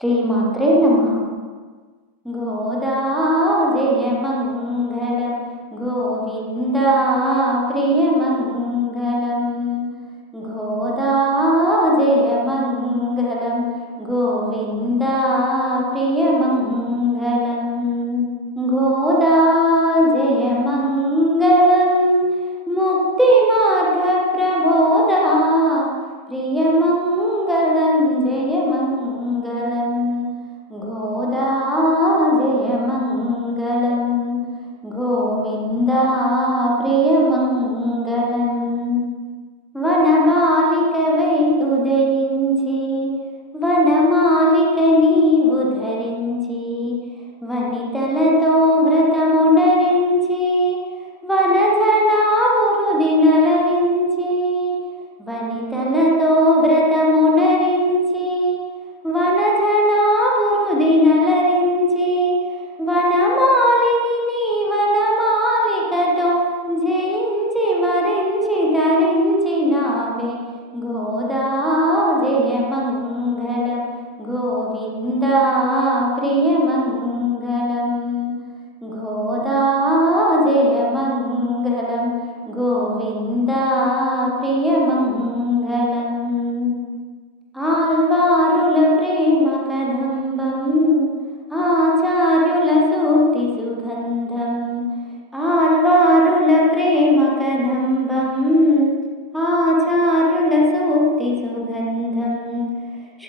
శ్రీమాత్రే నమ గోదా జయమంగళం గోవింద ప్రియమంగళం గోదా జయమంగళం గోవింద ప్రియమంగళం గోవింద ప్రియమంగళం. వనమాలికవై ఉదయించి వనమాలిక నీవు ధరించి వనితలతో వ్రతమునరించి వనజనావురుది నలరించి వనితలతో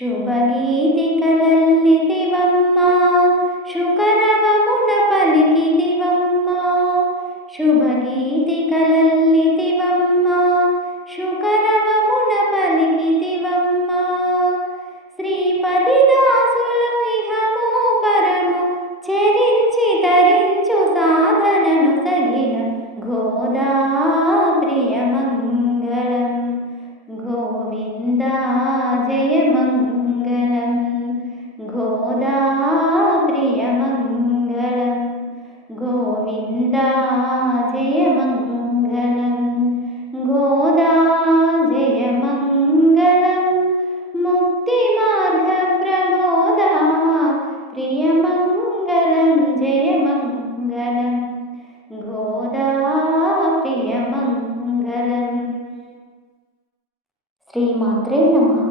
శుభగీతికలల్లితివమ్మ శుకరవమున పలికితివమ్మ శుభగీతికలల్లితివమ్మ శుకరవమున పలికితివమ్మ శ్రీపది దాసులు ఇహము పరము చెరించి తరించు సాధనను సగిన గోదా శ్రీమాత్రే నమ